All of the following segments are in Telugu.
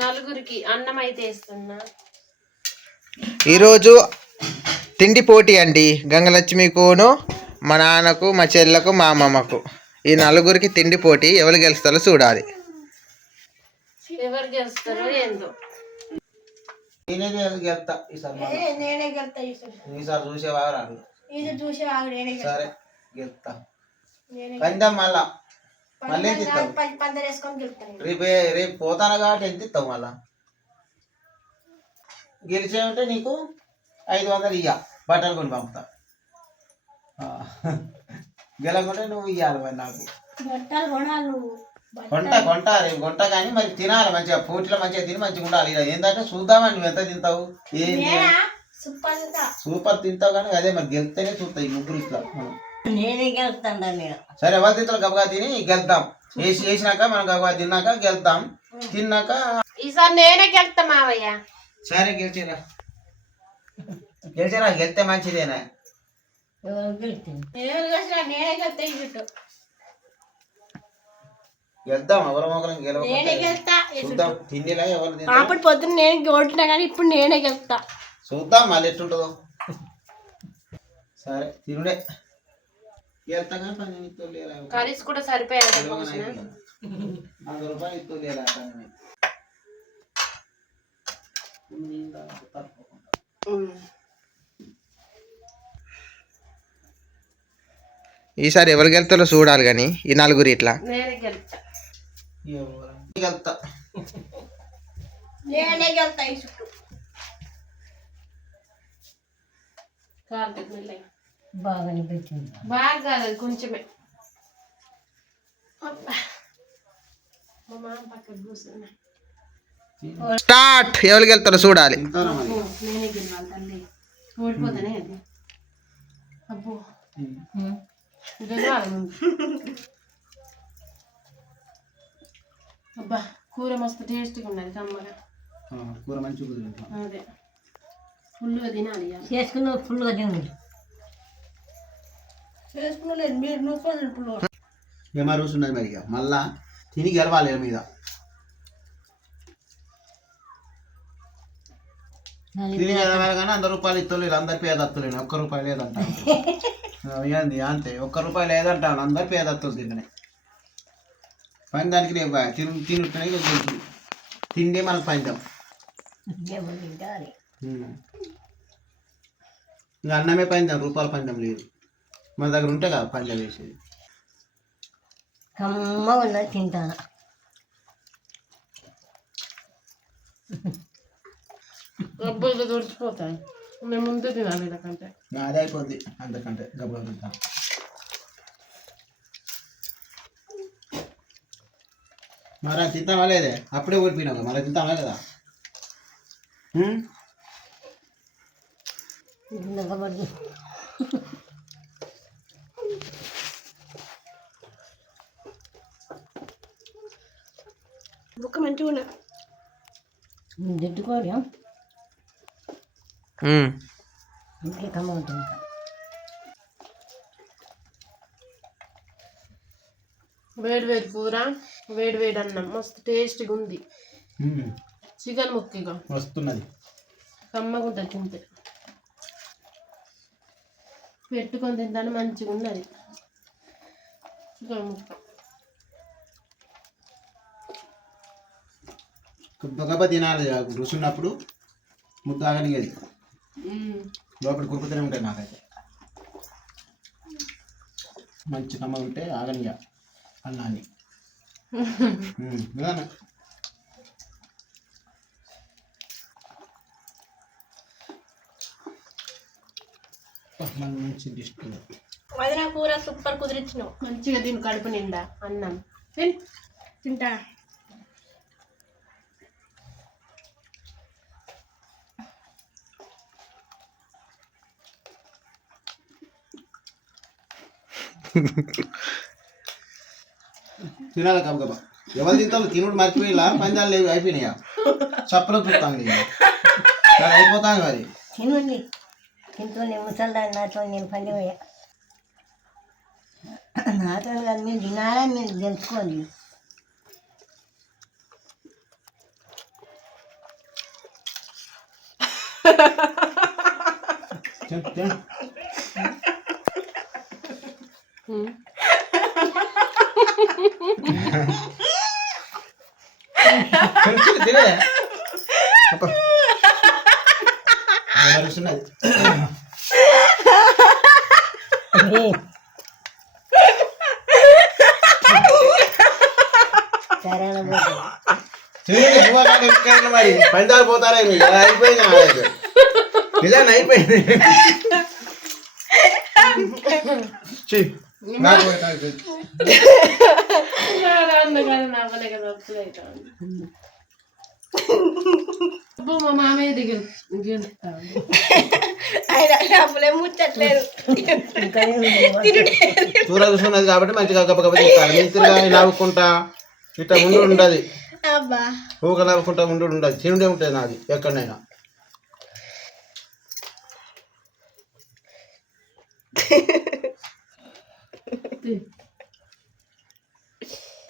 నలుగురికి అన్నం అయితే వేస్తున్నా. ఈరోజు తిండి పోటీ అండి. గంగలక్ష్మికును, మా నాన్నకు, మా చెల్లకు, మా అమ్మమ్మకు ఈ నలుగురికి తిండి పోటీ. ఎవరు గెలుస్తారో చూడాలి. ఎవరు గెలుస్తారో ఏందో. ఈసారి సరే గెలుస్తా. పందెం మళ్ళా మళ్ళీ ఎంత ఇస్తావు? రేపు పోతాను కాబట్టి ఎంత ఇస్తావు? మళ్ళా గెలిచే ఉంటే నీకు 500 ఇయ్య బట్టలు కొని పంపుతా. గెలకుంటే నువ్వు ఇయ్యాలి మరి నాకు. కొంటా రేపు కొంటా కానీ మరి తినాలి మంచిగా. పోటీలో మంచిగా తిని మంచిగా ఉండాలి. ఏంటంటే చూద్దామని నువ్వు ఎంత తింటావు. సూపర్ తింటావు కానీ అదే మరి గెలిస్తేనే చూస్తావు. ఈ ముగ్గురు ఇట్లా సరే ఎవరు తింటారు గబగా తిని గెలుద్దాం. వేసినాక మనం గబగా తిన్నాక గెలుద్దాం. తిన్నాక ఈసారి నేనే గెలుస్తా మావయ్య. సరే గెలిచిరా గెలిస్తే మంచిదేనా. గెలుద్దాం ఎవరి మొక్కలం గెలవద్దాం. తిండిలా ఎవరు అప్పుడు పొద్దున్న నేను ఓడినా కానీ ఇప్పుడు నేనే గెలుస్తా. చూద్దాం మళ్ళీ ఎట్టుంటుందో. సరే తినుడే గెలుతా కానీ 10 కర్రీస్ కూడా సరిపోయాయి. 100 రూపాయలు ఇస్తలేరా. ఈసారి ఎవరు గెలుతారో చూడాలి కానీ ఈ నలుగురు ఇట్లా బాగా కొంచెమే. స్టార్ట్. ఎవరు గెలుతారో చూడాలి. నేనే గెలవాలి తల్లి. ఓడిపోతానే అది. అబ్బో అబ్బా కూర మస్తు టేస్ట్గా ఉన్నది. కమ్మగా కూర మంచిగా. అదే ఫుల్గా తినాలి. చేసుకున్న ఫుల్గా తినండి. చేసుకున్నలేదు మీరు నువ్వు ఏమా రోజు ఉన్నది మరి. ఇక మళ్ళా తిని గెలవాలి మీద. తిని గెలవాలి కానీ 100 రూపాయలు ఇస్తలేరు. అందరు పేదత్తులేను. 1 రూపాయి లేదంట. ఏంది అంతే. 1 రూపాయి లేదంటాను. అందరు పేదత్తులు తినే పందానికి తింటున్నాయి. తిండి మనకు పందాం. ఇంకా అన్నమే పందాం. రూపాయల పందెం లేదు. మన దగ్గర ఉంటే కదా పందెం వేసేది. కమ్మ ఉన్నది తింటాను. అబ్బాయిలు దొరికిపోతాయి. మేము ముందే తినాలి. ఇలాకంటే అదే అయిపోద్ది. అంతకంటే గబ్బులు తింటాం. మరి తింటామా లేదే? అప్పుడే ఓడిపోయినావు. మళ్ళీ తింటామా లేదా? బుక్క మంచిగా ఉన్నా. దిద్దుకోడి ఇంకే కమ్మ ఉంటుంది. వేడి వేడి కూర, వేడి వేడి అన్నం మస్తు టేస్ట్గా ఉంది. చికెన్ ముక్కగా వస్తున్నది. కమ్మగా ఉంటుంది. తింటే పెట్టుకొని తింటాను మంచిగా ఉన్నది. చికెన్ ముక్క గబ్బ తినాలి. రుచి ఉన్నప్పుడు ముద్ద ఆగనిగది. లోపల కురుకుతూనే ఉంటాయి. నాకైతే మంచి కమ్మ ఉంటే ఆగనిగా అన్నాన్ని. మంచి డిష్ వదిన కూర సూపర్ కుదిరించినావు. మంచిగా తిను కడుపు నిండా అన్నం తింటా. తినాలి కబగబా. ఎవరు తింటారు? తినుడు మర్చిపోయిలా. పందాలు లేవు అయిపోయినాయా? చప్పలు చూస్తాను అయిపోతాను మరి. తినండి. తింటూనే ముసల్దాన్ని నాతో నేను పండిపోయా. నాతో కాదు మీరు తినాలని మీరు తెలుసుకోండి. మరి పందాలు పోతారా అయిపోయింది నిజాన్ని అయిపోయింది. మా మామయ్య దగ్గర ముచ్చట్లేదు దూర చూసుకున్నది కాబట్టి మంచిగా గబగబా తీసుకోవాలి. నవ్వుకుంటా ఇట్లా ఉండి ఉండదు, ఊక నవ్వుకుంటా ఉండి ఉండదు. తినుడే ఉంటుంది నాది ఎక్కడైనా.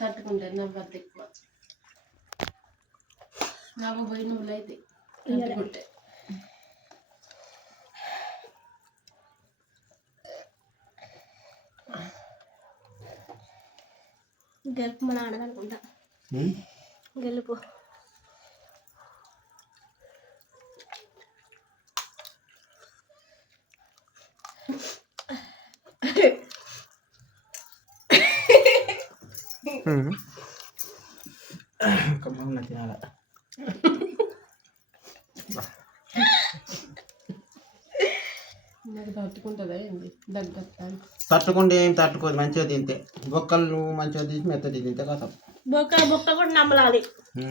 తట్టుకుంటే నవ్వద్దు ఎక్కువ. నవ్వు పోయి నువ్వులు అయితే తట్టుకుంటే గెలుపు మన ఆడదనుకుంటా. గెలుపు తినాల తట్టుకుంటుందా ఏంది దగ్గర తట్టుకుంటే ఏం తట్టుకోదు. మంచిగా తింటే బొక్కలు నువ్వు మంచిగా తీసి మెత్త తింటే కదా. బొక్క కూడా నమ్మలాలి.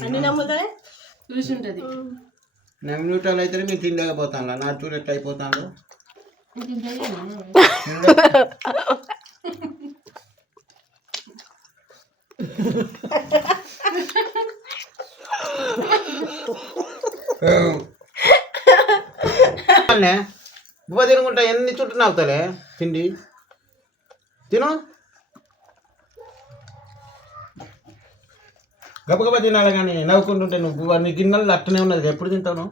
అన్ని నమ్ముతానే చూసి ఉంటుంది. న్యూట్రల్ అయితే మీరు తినలేకపోతాను. నా చూడు ఎట్లా అయిపోతాను. బువ్వ తినుకుంటా ఎన్ని చుట్టూ నవ్వుతాలే తిండి తిను. గబగబా తినాలి కానీ నవ్వుకుంటుంటే నువ్వు బువ్వ నీ గిన్నెలు అట్టనే ఉన్నది. ఎప్పుడు తింటావు నువ్వు?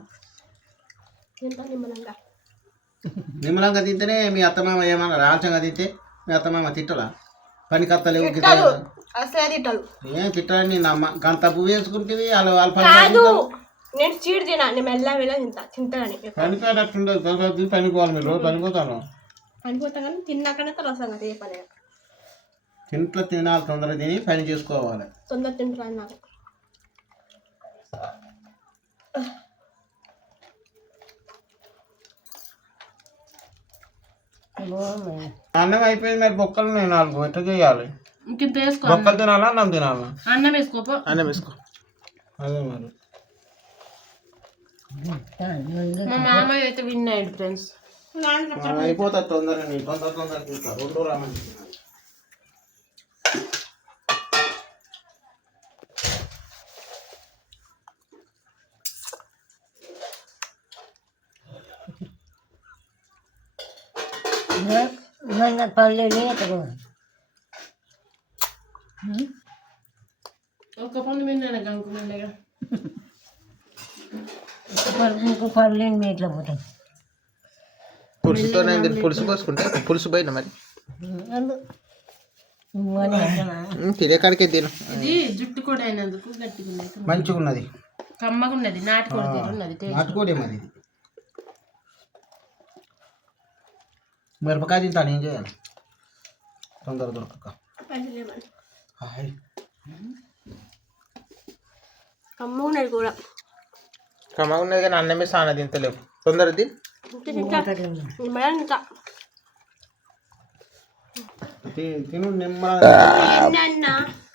నిమ్మలంగా తింటేనే మీ అత్తమామ ఏమన్నా రాల్చంగా తింటే మీ అత్తమామ తిట్టలా? పని కత్తలేవు ఏం తిట్టాలని నా అమ్మ గంట పువ్వు వేసుకుంటుంది. నేను చీడు తినా, నేను మెల్ల వెళ్ళ తింటానని పని కాడట్టుండదు. పని పోవాలి మీరు పనిపోతాను. పనిపోతాం కానీ తిన్నాకనే తర్వాత సంగతి ఏ పని. ఇంట్లో తినాలి, తొందరగా తిని పని చేసుకోవాలి. తొందర తింటాను నాకు. అన్నం అయిపోయింది. మరి బొక్కలు నేను 4 ఎట్లా చేయాలి? బొక్కలు తినాలా అన్నం తినాలా? అన్నం వేసుకో. అన్నం వేసుకో. అదే మరి మా మామయ్య అయితే విన్ అయ్యాడు ఫ్రెండ్స్. అయిపోతుంది తొందరగా. నీ తొందర తింటా 2 రామని. ఒక పండు విన్నాను గంకుమల్లగా పర్లేని మీట్లో పోతాం. పులుసుతో పులుసు పోసుకుంటే పులుసు పోయినా మరి తినే కాడికే తిను. ఇది జుట్టు కూడా అయినందుకు గట్టిగా ఉన్నది, మంచిగా ఉన్నది, కమ్మగా ఉన్నది. నాటుకోడి తీరు ఉన్నది. నాటుకోడే మరి. ఇది మిరపకాయ తింటాను. ఏం చేయాలి? తొందర దొరకక కమ్మగా ఉన్నది కూడా. కమ్మగా ఉన్నది కానీ అన్నమే సానా తింటలేవు. తొందర తిను.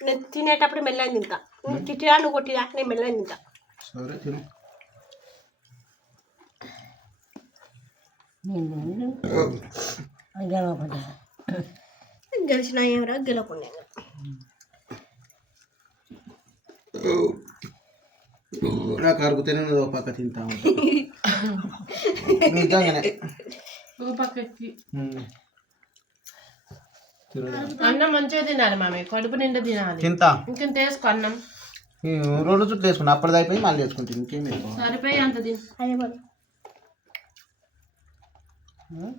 నేను తినేటప్పుడు మెల్లని తింటా. నువ్వు తిట్టినా నువ్వు కొట్టినా నేను మెల్లని తింటా. సరే తిను. గెలిచినా ఏమరా గెలవకుండా నాకు అరుగుతూనే ఓ పక్క తింటా నిజంగానే. అన్నం మంచిగా తినాలి మామయ్య, కడుపు నిండా తినాలి. తింటా. ఇంకెంత వేసుకో అన్నం. 2 చుట్లు వేసుకున్నా. అప్పటిది అయిపోయి మళ్ళీ వేసుకుంటుంది. ఇంకేం సరిపోయి అంత తిని. ఉం?